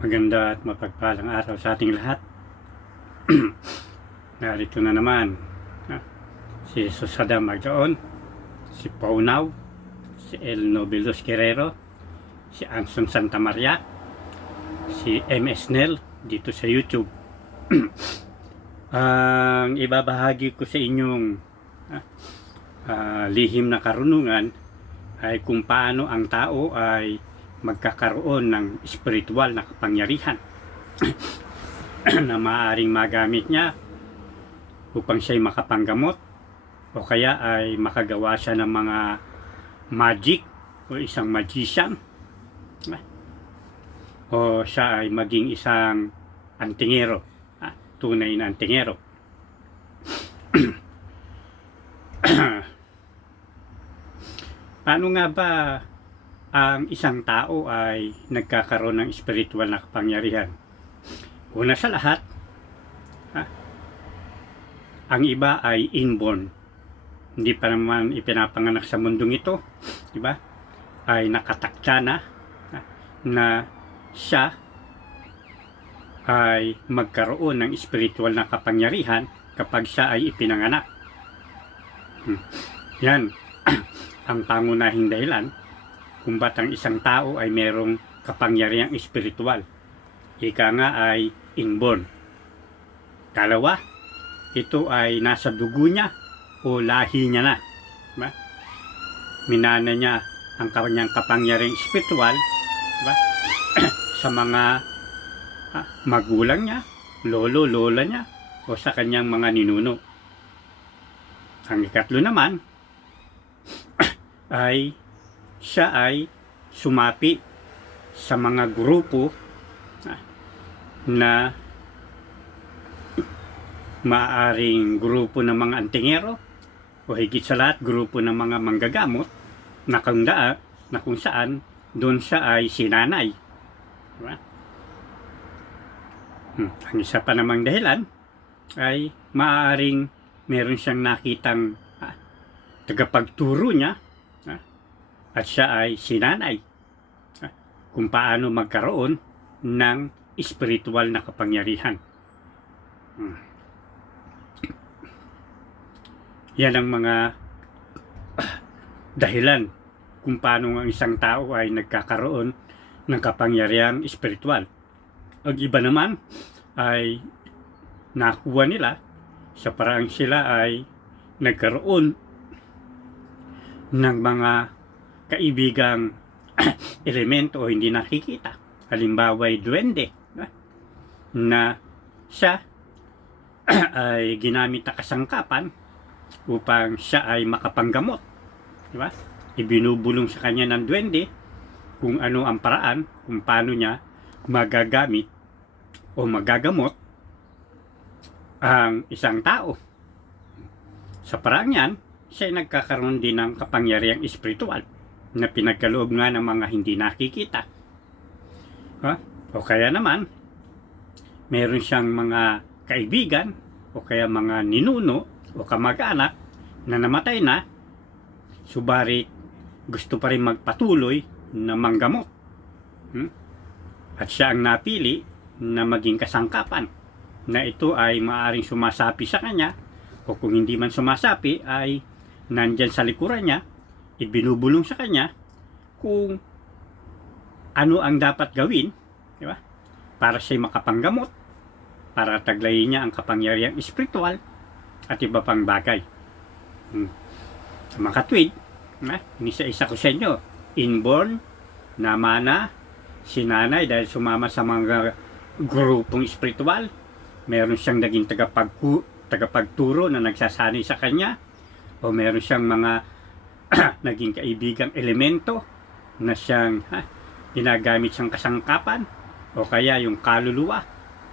Maganda at mapagpalang araw sa ating lahat. Narito na naman ha, si Susada Magdaon, si Paunaw, si El Nobelos Guerrero, si Anson Santa Maria, si MS Nel dito sa YouTube. Ang ibabahagi ko sa inyong ah, lihim na karunungan ay kung paano ang tao ay magkakaroon ng spiritual na kapangyarihan na maaaring magamit niya upang siya'y makapanggamot o kaya ay makagawa siya ng mga magic o isang magician. O siya ay maging isang antingero tunay na antingero. Paano nga ba ang isang tao ay nagkakaroon ng spiritual na kapangyarihan. Una sa lahat, ha, ang iba ay inborn. Hindi pa naman ipinapanganak sa mundong ito, di ba? Ay nakatakda na ha, na siya ay magkaroon ng spiritual na kapangyarihan kapag siya ay ipinanganak. Hmm. Yan ang pangunahing dahilan kung ba't ang isang tao ay merong kapangyarihang espiritual. Ika nga ay inborn. Kalawa, ito ay nasa dugo niya o lahi niya na. Diba? Minana niya ang kanyang kapangyarihang espiritual diba? sa mga ah, magulang niya, lolo, lola niya, o sa kanyang mga ninuno. Ang ikatlo naman ay siya ay sumapi sa mga grupo na maaring grupo ng mga antingero o higit sa lahat grupo ng mga manggagamot na kung, daa, na kung saan doon siya ay sinanay. Diba? Hmm. Ang isa pa namang dahilan ay maaaring meron siyang nakitang ah, tagapagturo niya at siya ay sinanay kung paano magkaroon ng spiritual na kapangyarihan. Hmm. Yan ang mga ah, dahilan kung paano ang isang tao ay nagkakaroon ng kapangyarihang spiritual. Ang iba naman ay nakuha nila sa parang sila ay nagkaroon ng mga kaibigang elemento o hindi nakikita. Halimbawa ay duwende na siya ay ginamit na kasangkapan upang siya ay makapanggamot. Di ba? Ibinubulong sa kanya ng duwende kung ano ang paraan kung paano niya magagamit o magagamot ang isang tao. Sa parang yan, siya ay nagkakaroon din ng kapangyarihang espiritual na pinagkaloob nga ng mga hindi nakikita. Ha? O kaya naman, meron siyang mga kaibigan o kaya mga ninuno o kamag-anak na namatay na, subarit gusto pa rin magpatuloy na manggamot. Hmm? At siya ang napili na maging kasangkapan na ito ay maaring sumasapi sa kanya o kung hindi man sumasapi ay nandyan sa likuran niya ibinubulong sa kanya kung ano ang dapat gawin di ba? para siya makapanggamot para taglayin niya ang kapangyarihang espiritual at iba pang bagay hmm. mga katwid inisa-isa ko sa inyo inborn na mana si nanay dahil sumama sa mga grupong espiritual meron siyang naging tagapagku, tagapagturo na nagsasanay sa kanya o meron siyang mga naging kaibigang elemento na siyang ha, ginagamit siyang kasangkapan o kaya yung kaluluwa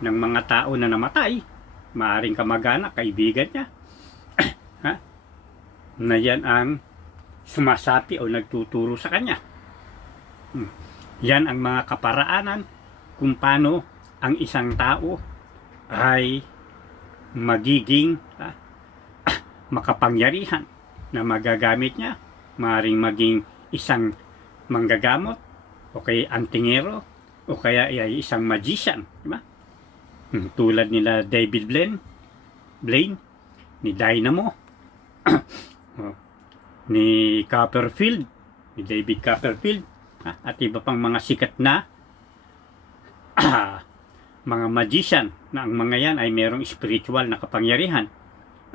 ng mga tao na namatay maaring kamag-anak, kaibigan niya ha, na yan ang sumasapi o nagtuturo sa kanya hmm. yan ang mga kaparaanan kung paano ang isang tao ay magiging ah, makapangyarihan na magagamit niya. Maring maging isang manggagamot o kay antingero o kaya ay isang magician, di ba? Hmm, tulad nila David Blaine, Blaine, ni Dynamo, ni Copperfield, ni David Copperfield, ha, at iba pang mga sikat na mga magician na ang mga yan ay merong spiritual na kapangyarihan.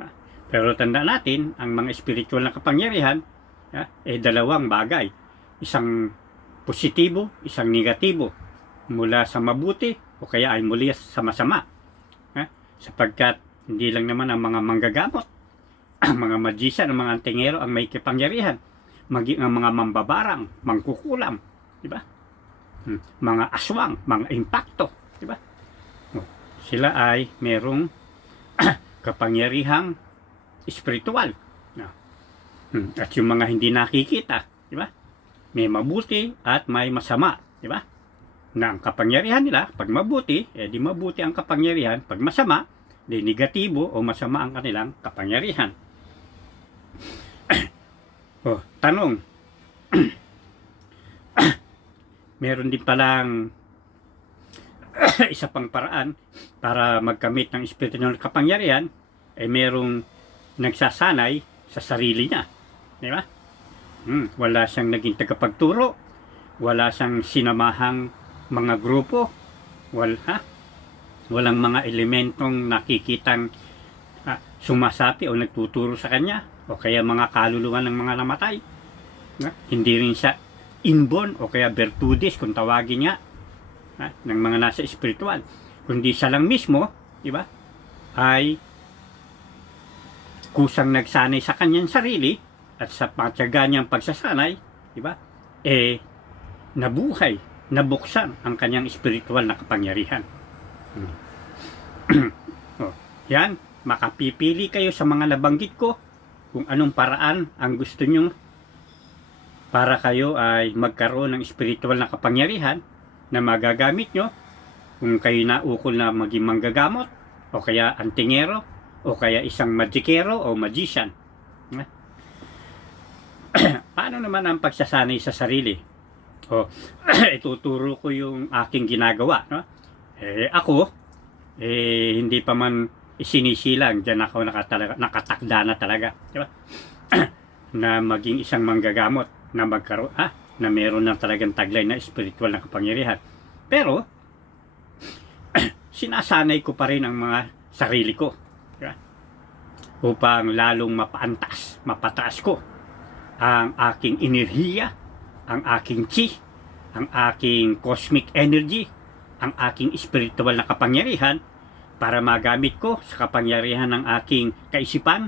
Ha, Pero tanda natin, ang mga spiritual na kapangyarihan ha, ay dalawang bagay. Isang positibo, isang negatibo mula sa mabuti o kaya ay muli sa masama. Ha? Sapagkat hindi lang naman ang mga manggagamot, ang mga magician, ang mga antingero ang may kapangyarihan, maging ang mga mambabarang, mangkukulam, di ba? Hmm, Mga aswang, mga impacto, di ba? Sila ay merong kapangyarihang espiritual. Hmm, At yung mga hindi nakikita, di ba? May mabuti at may masama, di ba? na ang kapangyarihan nila, pag mabuti, eh di mabuti ang kapangyarihan, pag masama, di negatibo o masama ang kanilang kapangyarihan. oh, tanong. Meron din palang isa pang paraan para magkamit ng spiritual kapangyarihan, ay merong nagsasanay sa sarili niya. Di ba? Hmm, wala siyang naging tagapagturo, wala siyang sinamahang mga grupo, wala, walang mga elementong nakikitang ah, sumasapi o nagtuturo sa kanya, o kaya mga kaluluwa ng mga namatay. Na, hindi rin siya inborn o kaya bertudis kung tawagin niya ha, ng mga nasa espiritual. Kundi siya lang mismo, di ba, ay kusang nagsanay sa kanyang sarili at sa patyaga niyang pagsasanay, di ba, eh, nabuhay, nabuksan ang kanyang espiritual na kapangyarihan. Hmm. oh, yan, makapipili kayo sa mga nabanggit ko kung anong paraan ang gusto nyo para kayo ay magkaroon ng espiritual na kapangyarihan na magagamit nyo kung kayo na ukol na maging manggagamot o kaya antingero o kaya isang magikero o magician. Paano naman ang pagsasanay sa sarili? O, ituturo ko yung aking ginagawa. No? Eh, ako, eh, hindi pa man isinisilang, dyan ako nakatalaga, nakatakda na talaga. Di ba? na maging isang manggagamot na magkaroon, ah, na meron ng talagang taglay na spiritual na kapangyarihan. Pero, sinasanay ko pa rin ang mga sarili ko. Di ba? Upang lalong mapaantas, mapataas ko ang aking enerhiya, ang aking chi, ang aking cosmic energy, ang aking spiritual na kapangyarihan para magamit ko sa kapangyarihan ng aking kaisipan,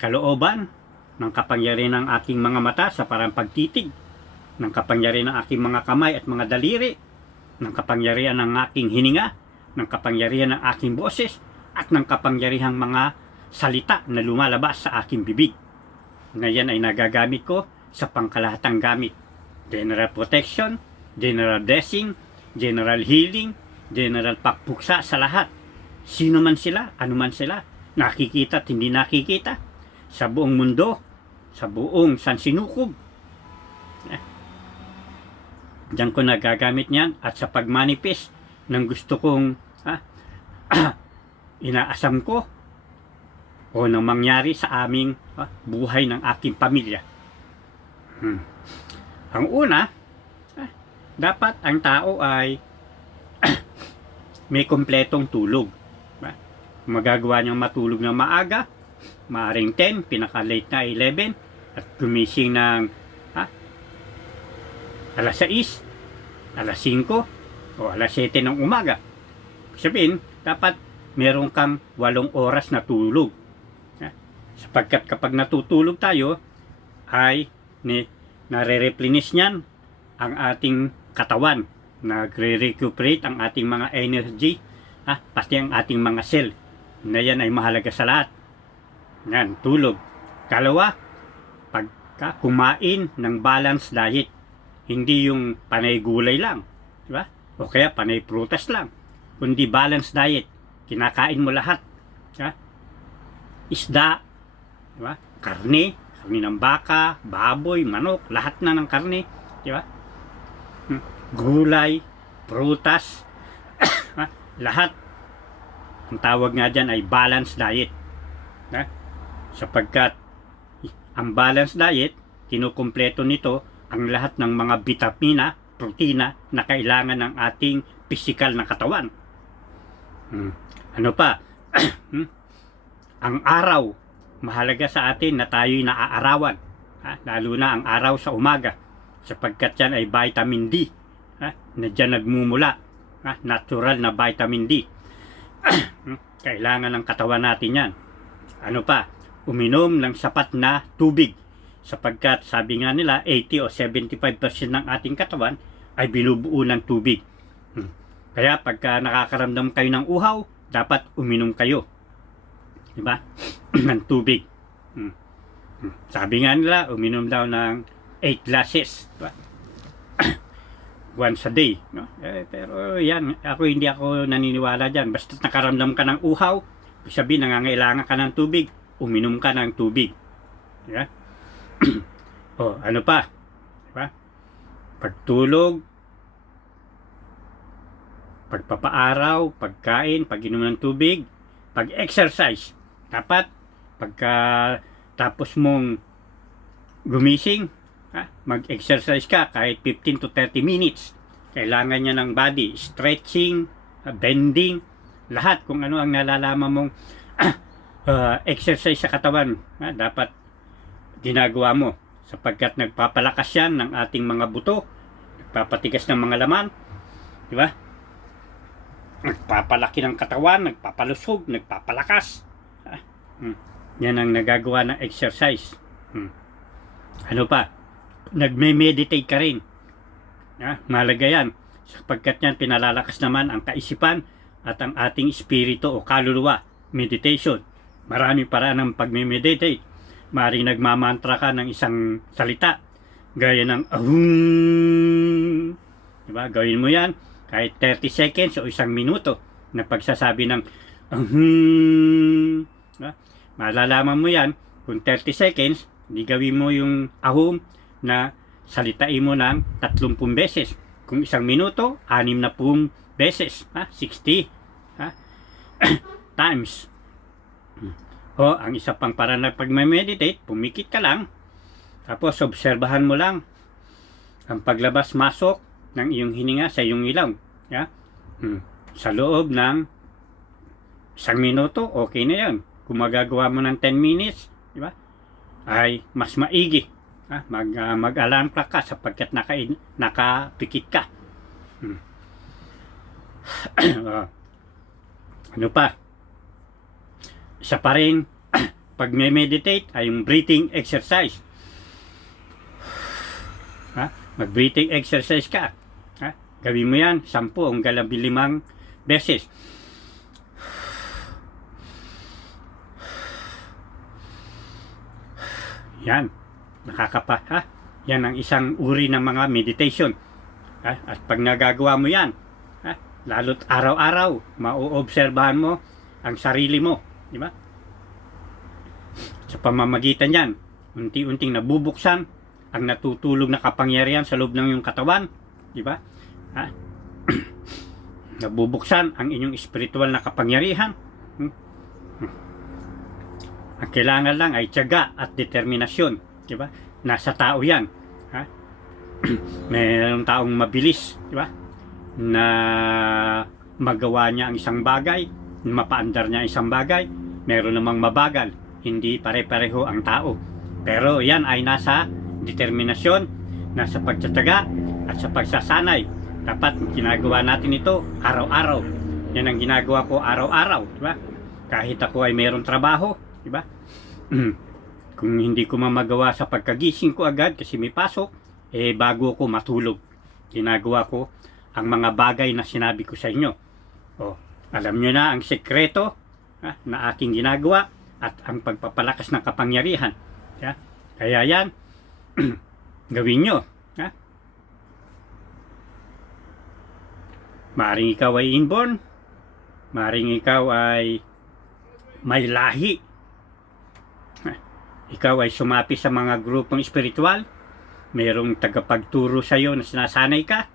kalooban, ng kapangyarihan ng aking mga mata sa parang pagtitig, ng kapangyarihan ng aking mga kamay at mga daliri, ng kapangyarihan ng aking hininga, ng kapangyarihan ng aking boses, at ng kapangyarihang mga salita na lumalabas sa aking bibig. Na yan ay nagagamit ko sa pangkalahatang gamit. General protection, general blessing, general healing, general pakpuksa sa lahat. Sino man sila, ano man sila, nakikita at hindi nakikita, sa buong mundo, sa buong sansinukob. Eh. Diyan ko nagagamit niyan at sa pagmanifest ng gusto kong ha, inaasam ko o nang mangyari sa aming ha, buhay ng aking pamilya. Hmm. Ang una, ah, dapat ang tao ay may kompletong tulog. Ba? Magagawa niyang matulog ng maaga, maaring 10, pinaka-late na 11, at gumising ng ha, alas 6, alas 5, o alas 7 ng umaga. Sabihin, dapat meron kang 8 oras na tulog. Sapagkat kapag natutulog tayo, ay ni, nare-replenish niyan ang ating katawan. Nagre-recuperate ang ating mga energy, ha? pati ang ating mga cell. Na yan ay mahalaga sa lahat. Yan, tulog. Kalawa, pagka kumain ng balanced diet. Hindi yung panay gulay lang. Di ba? O kaya panay prutas lang. Kundi balanced diet. Kinakain mo lahat. Ha? Isda. Di ba? Karne. Karne ng baka, baboy, manok. Lahat na ng karne. Di ba? Hmm. Gulay, prutas, ha? lahat. Ang tawag nga dyan ay balanced diet. Ha? Sapagkat ang balanced diet, kinukumpleto nito ang lahat ng mga vitamina, protina na kailangan ng ating physical na katawan. Hmm. Ano pa? Hmm? ang araw, mahalaga sa atin na tayo'y naaarawan. Ha? Lalo na ang araw sa umaga. Sapagkat yan ay vitamin D. Ha? Na dyan nagmumula. Ha? Natural na vitamin D. Kailangan ng katawan natin yan. Ano pa? Uminom ng sapat na tubig. Sapagkat sabi nga nila 80 o 75% ng ating katawan ay binubuo ng tubig. Hmm. Kaya pagka nakakaramdam kayo ng uhaw, dapat uminom kayo. Diba? ng tubig. Hmm. Hmm. Sabi nga nila, uminom daw ng 8 glasses. Diba? Once a day. No? Eh, pero yan, ako hindi ako naniniwala dyan. Basta nakaramdam ka ng uhaw, sabihin nangangailangan ka ng tubig, uminom ka ng tubig. Diba? o, ano pa? Diba? Pagtulog, pagpapaaraw, pagkain, pag-inom ng tubig, pag-exercise. Dapat pagka tapos mong gumising, ha, mag-exercise ka kahit 15 to 30 minutes. Kailangan niya ng body, stretching, uh, bending, lahat kung ano ang nalalaman mong uh, exercise sa katawan, ha, dapat ginagawa mo sapagkat nagpapalakas yan ng ating mga buto, nagpapatigas ng mga laman, di ba? nagpapalaki ng katawan, nagpapalusog, nagpapalakas. Hmm. Yan ang nagagawa ng exercise. Hmm. Ano pa? Nagme-meditate ka rin. Ah, malaga yan. Sapagkat yan, pinalalakas naman ang kaisipan at ang ating espiritu o kaluluwa. Meditation. Marami paraan ng pagme-meditate. Maring nagmamantra ka ng isang salita. Gaya ng ahung. Diba? Gawin mo yan kahit 30 seconds o isang minuto na pagsasabi ng ahum. Diba? Malalaman mo yan kung 30 seconds, hindi gawin mo yung ahum na salitain mo ng 30 beses. Kung isang minuto, 60 beses. Ha? 60 ha? times. O, ang isa pang para na pag meditate pumikit ka lang. Tapos, obserbahan mo lang ang paglabas-masok ng iyong hininga sa iyong ilaw. Yeah? Hmm. Sa loob ng isang minuto, okay na yan. Kung magagawa mo ng 10 minutes, di ba? Ay mas maigi. Ha? Mag, uh, mag-alarm clock ka sapagkat naka, nakapikit ka. Hmm. uh, ano pa? Isa pa rin, pag may meditate ay yung breathing exercise. Ha? Mag-breathing exercise ka. Ha? Gawin mo yan, 10 hanggang 15 beses. Yan. Nakakapa, ha? Yan ang isang uri ng mga meditation. Ha? At pag nagagawa mo yan, ha? lalo't araw-araw, mauobserbahan mo ang sarili mo. Di ba? Sa pamamagitan yan, unti-unting nabubuksan ang natutulog na kapangyarihan sa loob ng iyong katawan. Di ba? Ha? Nabubuksan ang inyong espiritual na kapangyarihan. Hmm? Hmm. Ang kailangan lang ay tiyaga at determinasyon. Di ba? Nasa tao yan. Ha? Mayroong taong mabilis. Di ba? Na magawa niya ang isang bagay, mapaandar niya ang isang bagay, meron namang mabagal, hindi pare-pareho ang tao. Pero yan ay nasa determinasyon, nasa pagtsatsaga at sa pagsasanay. Dapat ginagawa natin ito araw-araw. Yan ang ginagawa ko araw-araw, di ba? Kahit ako ay mayroong trabaho, di ba? Kung hindi ko mamagawa sa pagkagising ko agad kasi may pasok, eh bago ako matulog, ginagawa ko ang mga bagay na sinabi ko sa inyo. O, alam nyo na ang sekreto ha, na aking ginagawa at ang pagpapalakas ng kapangyarihan. Ya? Kaya yan, gawin nyo. Ha? Maring ikaw ay inborn, maring ikaw ay may lahi. Ikaw ay sumapi sa mga grupong espiritual, mayroong tagapagturo sa iyo na sinasanay ka.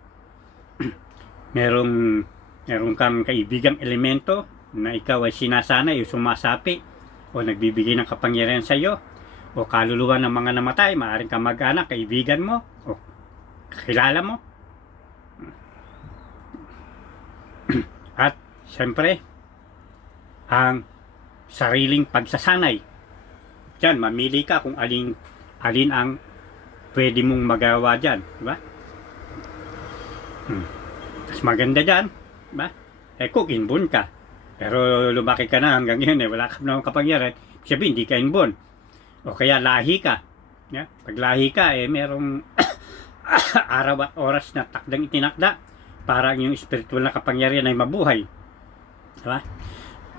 merong meron kang kaibigang elemento na ikaw ay sinasanay o sumasapi o nagbibigay ng kapangyarihan sa iyo o kaluluwa ng mga namatay, maaaring kamag-anak, kaibigan mo o kakilala mo. At siyempre, ang sariling pagsasanay. Diyan, mamili ka kung alin, alin ang pwede mong magawa dyan. Di ba? Hmm. Mas maganda dyan. Di ba? Eh, kung inborn ka. Pero lumaki ka na hanggang ngayon eh, wala ka na kapangyarihan. Sabi, hindi ka inborn. O kaya lahi ka. Yeah? Pag lahi ka, eh, merong araw at oras na takdang itinakda para ang yung spiritual na kapangyarihan ay mabuhay. Diba?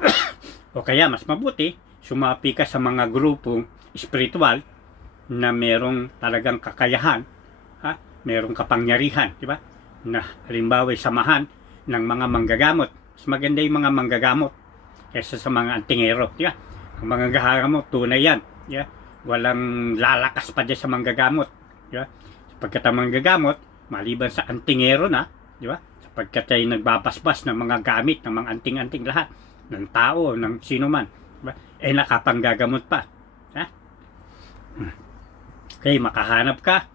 o kaya, mas mabuti, sumapi ka sa mga grupong spiritual na merong talagang kakayahan, ha? merong kapangyarihan, di ba? Na halimbawa samahan ng mga manggagamot. Mas maganda yung mga manggagamot kaysa sa mga antingero, di ba? Ang mga gagamot, tunay yan, di ba? Walang lalakas pa dyan sa manggagamot, di ba? Sapagkat ang manggagamot, maliban sa antingero na, di ba? Sapagkat ay nagbabasbas ng mga gamit, ng mga anting-anting lahat, ng tao, ng sino man? Eh nakapanggagamot pa. Ha? Okay, makahanap ka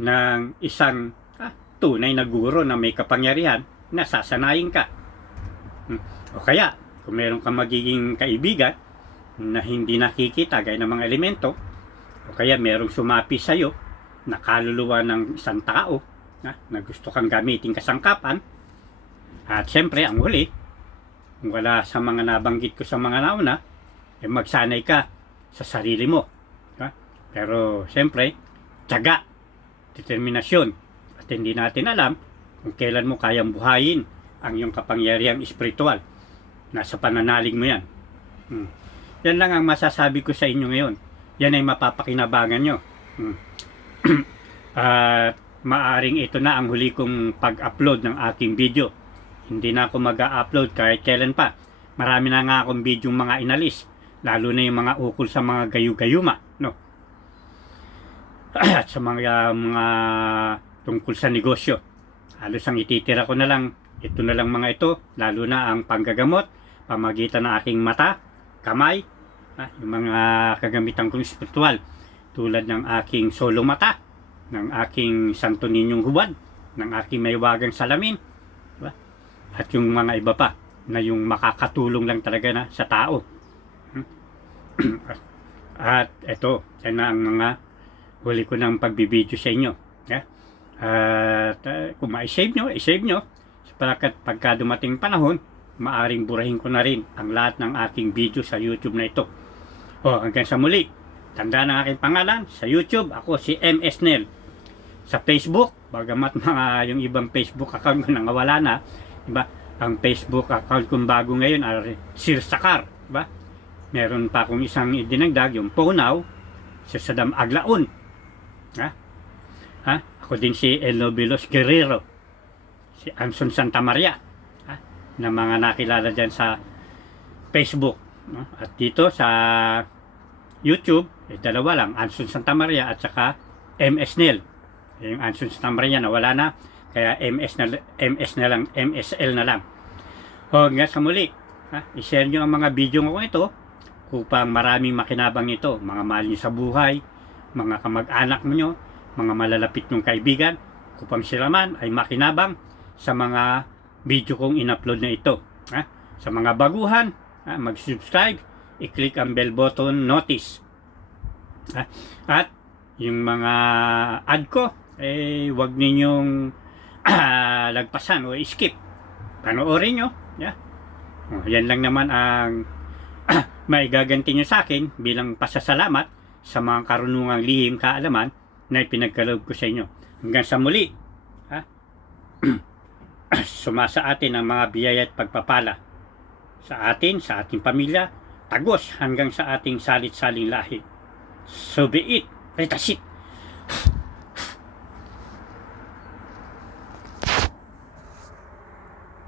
ng isang ah, tunay na guro na may kapangyarihan na sasanayin ka. Hmm. O kaya, kung meron kang magiging kaibigan na hindi nakikita gaya ng mga elemento, o kaya merong sumapi sa iyo na kaluluwa ng isang tao na, na gusto kang gamitin kasangkapan, at syempre, ang huli, wala sa mga nabanggit ko sa mga nauna, eh magsanay ka sa sarili mo. Ha? Pero siyempre, tiyaga, determinasyon. At hindi natin alam kung kailan mo kayang buhayin ang iyong kapangyarihang espiritual. Nasa pananalig mo yan. Hmm. Yan lang ang masasabi ko sa inyo ngayon. Yan ay mapapakinabangan nyo. Hmm. At maaring ito na ang huli kong pag-upload ng aking video. Hindi na ako mag-upload kahit kailan pa. Marami na nga akong video mga inalis lalo na yung mga ukol sa mga gayu-gayuma, no? At sa mga mga tungkol sa negosyo. Halos ang ititira ko na lang, ito na lang mga ito, lalo na ang panggagamot, pamagitan ng aking mata, kamay, ha, yung mga kagamitan kong spiritual, tulad ng aking solo mata, ng aking santo ninyong hubad, ng aking maywagang salamin, diba? at yung mga iba pa, na yung makakatulong lang talaga na sa tao. At ito, yan na ang mga huli ko ng pagbibideo sa inyo. Yeah? At uh, kung ma-save nyo, i-save nyo. Sapagkat pagka dumating panahon, maaring burahin ko na rin ang lahat ng aking video sa YouTube na ito. O, hanggang sa muli. Tanda ng aking pangalan sa YouTube. Ako si MS Nel. Sa Facebook, bagamat mga yung ibang Facebook account ko nangawala na, diba? Ang Facebook account kong bago ngayon ay Sir Sakar, diba? Meron pa akong isang idinagdag, yung Ponaw, si Saddam Aglaon. Ha? Ha? Ako din si Elobilos Guerrero. Si Anson Santa Maria. Ha? Na mga nakilala dyan sa Facebook. No? At dito sa YouTube, eh, dalawa lang, Anson Santa Maria at saka MS Nel. Yung Anson Santa Maria na wala na, kaya MS na, MS na lang, MSL na lang. O, nga sa muli, ha? i-share nyo ang mga video ko ito upang maraming makinabang nito, mga mahal niyo sa buhay, mga kamag-anak mo mga malalapit nyong kaibigan, upang sila man ay makinabang sa mga video kong in-upload na ito. Ha? Sa mga baguhan, ha? mag-subscribe, i-click ang bell button notice. Ha? At yung mga ad ko, eh, wag ninyong ah, lagpasan o skip. Panoorin nyo. Yeah. Oh, yan lang naman ang maigaganti nyo sa akin bilang pasasalamat sa mga karunungang lihim kaalaman na ipinagkaloob ko sa inyo. Hanggang sa muli, ha? sumasa atin ang mga biyaya at pagpapala sa atin, sa ating pamilya, tagos hanggang sa ating salit-saling lahi. So be it, retasit.